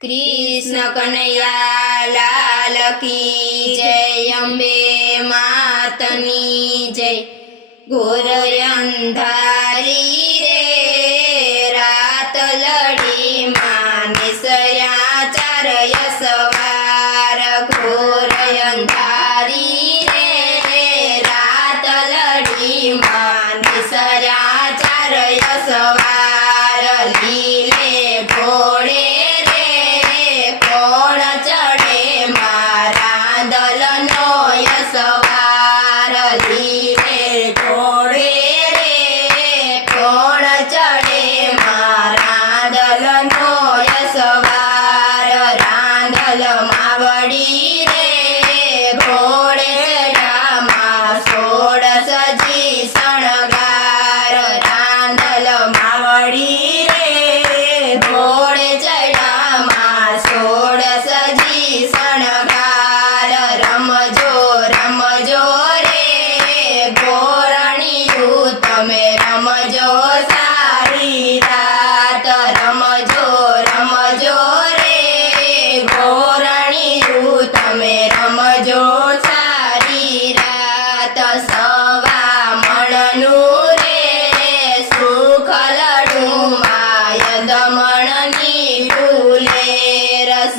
कृष्ण कन्हैया लाल की जय। अंबे मातनी जय। घोर अंधारी रे रात लड़ी माने सयाचार सवार। घोर अंधारी रे रात लड़ी माने सयाचार सवार। लीले घोड़े कोण चढ़े मारा दलनो सवार। लीले घोड़े रे कोण चढ़े मारा दलनो सवार। रांदल मावड़ी रे घोड़े चढ़ा सोड़ सजी शणगार। रांदल मावड़ी रे घोड़े चढ़ा सोड़ सजी शणगार। रमजो रे घोरणियु तमे रमजो सारी रात। रमजो रे घोरणियु तमे रमजो सारी रात। सवा मणनु रे सुख लडू माय दमणनी डूले। रस